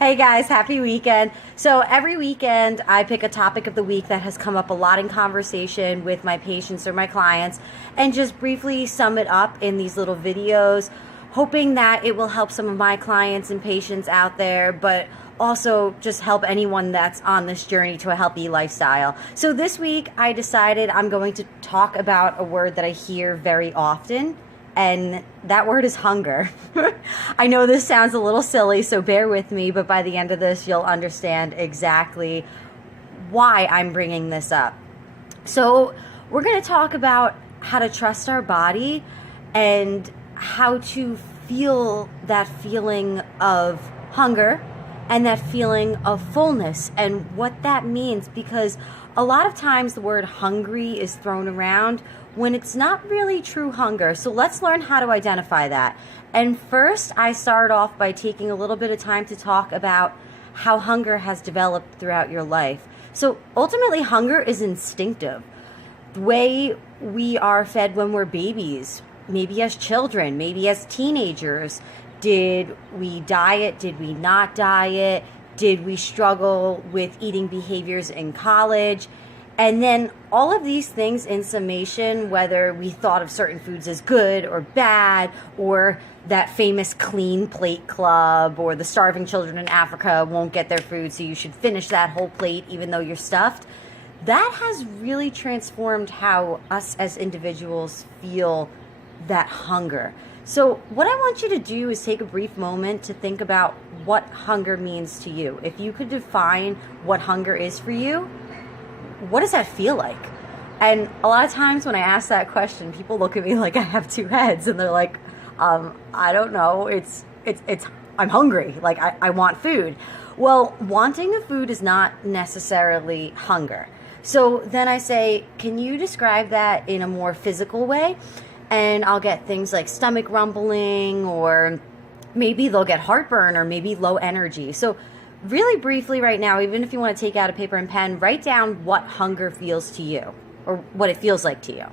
Hey guys, happy weekend. So every weekend I pick a topic of the week that has come up a lot in conversation with my patients or my clients and just briefly sum it up in these little videos, hoping that it will help some of my clients and patients out there, but also just help anyone that's on this journey to a healthy lifestyle. So this week I decided I'm going to talk about a word that I hear very often, and that word is hunger. I know this sounds a little silly, so bear with me, but by the end of this, you'll understand exactly why I'm bringing this up. So we're going to talk about how to trust our body and how to feel that feeling of hunger and that feeling of fullness and what that means, because a lot of times the word hungry is thrown around when it's not really true hunger. So let's learn how to identify that. And first, I start off by taking a little bit of time to talk about how hunger has developed throughout your life. So ultimately, hunger is instinctive. The way we are fed when we're babies, maybe as children, maybe as teenagers. Did we diet? Did we not diet? Did we struggle with eating behaviors in college? And then all of these things in summation, whether we thought of certain foods as good or bad, or that famous clean plate club, or the starving children in Africa won't get their food, so you should finish that whole plate even though you're stuffed, that has really transformed how us as individuals feel that hunger. So what I want you to do is take a brief moment to think about what hunger means to you. If you could define what hunger is for you, what does that feel like? And a lot of times when I ask that question, people look at me like I have two heads, and they're like, I don't know, it's I'm hungry, like I want food. Well, wanting a food is not necessarily hunger. So then I say, can you describe that in a more physical way? And I'll get things like stomach rumbling, or maybe they'll get heartburn, or maybe low energy. So really briefly right now, even if you want to take out a paper and pen, write down what hunger feels to you, or what it feels like to you.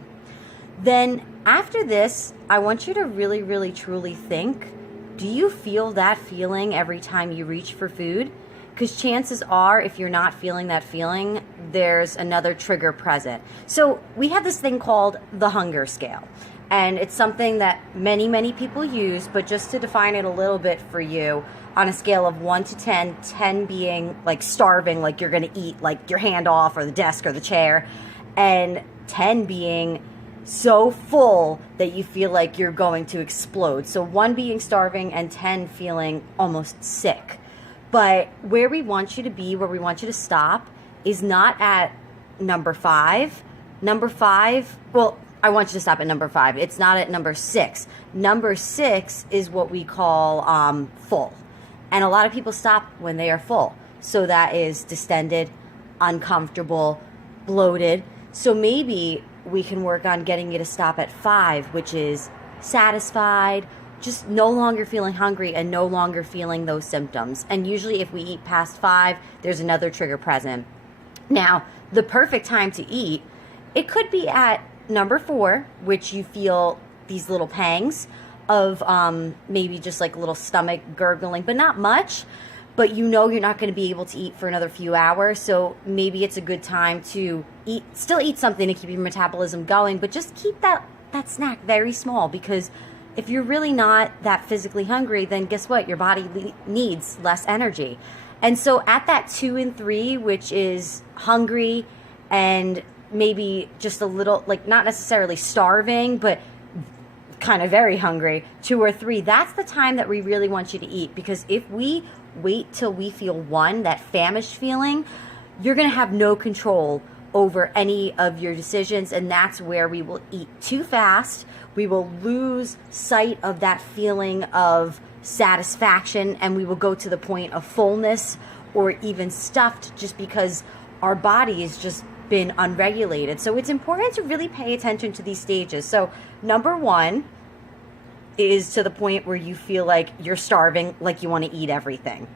Then after this, I want you to really, really, truly think, do you feel that feeling every time you reach for food? Because chances are, if you're not feeling that feeling, there's another trigger present. So we have this thing called the hunger scale. And it's something that many, many people use, but just to define it a little bit for you, on a scale of 1 to 10, 10 being like starving, like you're going to eat like your hand off or the desk or the chair, and 10 being so full that you feel like you're going to explode. So 1 being starving and 10 feeling almost sick. But where we want you to be, where we want you to stop, is not at number 5. Number 5, well, I want you to stop at number 5. It's not at number 6. Number 6 is what we call full. And a lot of people stop when they are full. So that is distended, uncomfortable, bloated. So maybe we can work on getting you to stop at 5, which is satisfied, just no longer feeling hungry and no longer feeling those symptoms. And usually if we eat past 5, there's another trigger present. Now, the perfect time to eat, it could be at number 4, which you feel these little pangs of maybe just like a little stomach gurgling, but not much. But you know you're not going to be able to eat for another few hours, so maybe it's a good time to still eat something to keep your metabolism going, but just keep that snack very small, because if you're really not that physically hungry, then guess what? Your body needs less energy. And so at that 2 and 3, which is hungry and maybe just a little, like not necessarily starving, but kind of very hungry, 2 or 3, that's the time that we really want you to eat. Because if we wait till we feel 1, that famished feeling, you're going to have no control over any of your decisions, and that's where we will eat too fast. We will lose sight of that feeling of satisfaction, and we will go to the point of fullness or even stuffed, just because our body has just been unregulated. So it's important to really pay attention to these stages. So number 1 is to the point where you feel like you're starving, like you want to eat everything.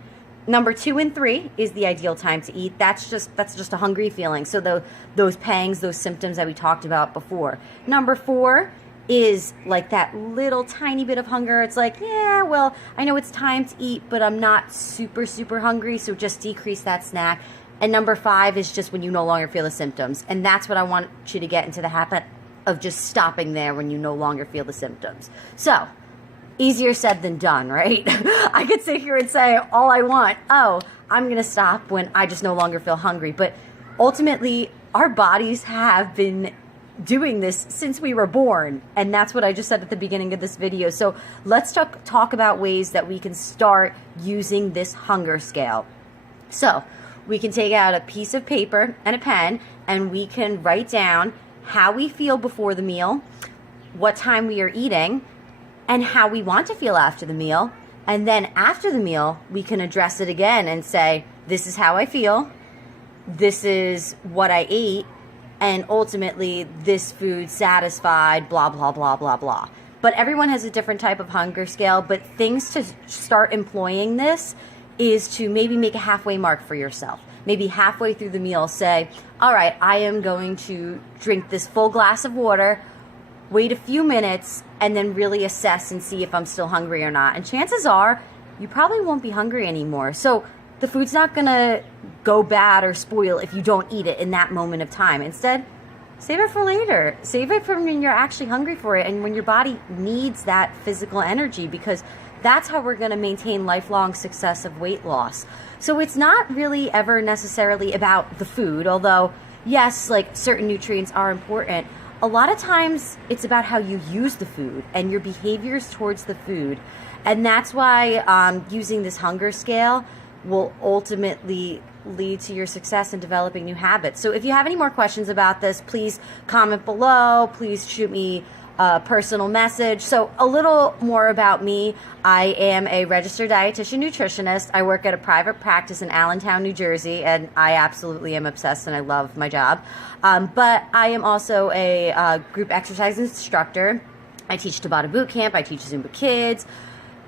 Number 2 and 3 is the ideal time to eat. That's just a hungry feeling. So those pangs, those symptoms that we talked about before. Number 4 is like that little tiny bit of hunger. It's like, yeah, well, I know it's time to eat, but I'm not super, super hungry, so just decrease that snack. And number 5 is just when you no longer feel the symptoms. And that's what I want you to get into the habit of, just stopping there when you no longer feel the symptoms. So, easier said than done, right? I could sit here and say all I want. Oh, I'm going to stop when I just no longer feel hungry. But ultimately, our bodies have been doing this since we were born. And that's what I just said at the beginning of this video. So let's talk about ways that we can start using this hunger scale. So we can take out a piece of paper and a pen, and we can write down how we feel before the meal, what time we are eating, and how we want to feel after the meal. And then after the meal, we can address it again and say, this is how I feel, this is what I ate, and ultimately this food satisfied, blah, blah, blah, blah, blah. But everyone has a different type of hunger scale, but things to start employing this is to maybe make a halfway mark for yourself. Maybe halfway through the meal, say, all right, I am going to drink this full glass of water, wait a few minutes, and then really assess and see if I'm still hungry or not. And chances are, you probably won't be hungry anymore. So the food's not gonna go bad or spoil if you don't eat it in that moment of time. Instead, save it for later. Save it for when you're actually hungry for it and when your body needs that physical energy, because that's how we're going to maintain lifelong success of weight loss. So it's not really ever necessarily about the food, although yes, like certain nutrients are important. A lot of times it's about how you use the food and your behaviors towards the food. And that's why using this hunger scale will ultimately lead to your success in developing new habits. So if you have any more questions about this, please comment below. Please shoot me a personal message. So a little more about me. I am a registered dietitian nutritionist. I work at a private practice in Allentown, New Jersey, and I absolutely am obsessed and I love my job. But I am also a group exercise instructor. I teach Tabata Boot Camp. I teach Zumba Kids.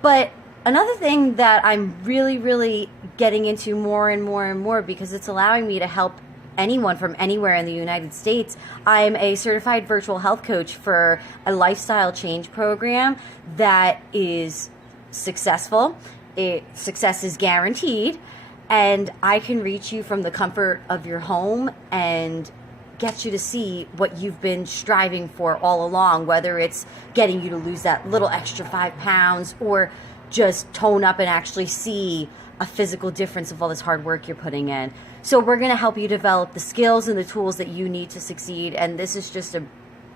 But another thing that I'm really, really getting into more and more and more, because it's allowing me to help anyone from anywhere in the United States. I'm a certified virtual health coach for a lifestyle change program that is successful. Success is guaranteed, and I can reach you from the comfort of your home and get you to see what you've been striving for all along, whether it's getting you to lose that little extra 5 pounds or just tone up and actually see a physical difference of all this hard work you're putting in. So we're going to help you develop the skills and the tools that you need to succeed. And this is just a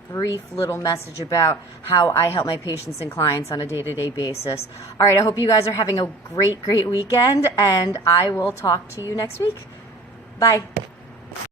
brief little message about how I help my patients and clients on a day-to-day basis. All right, I hope you guys are having a great, great weekend, and I will talk to you next week. Bye.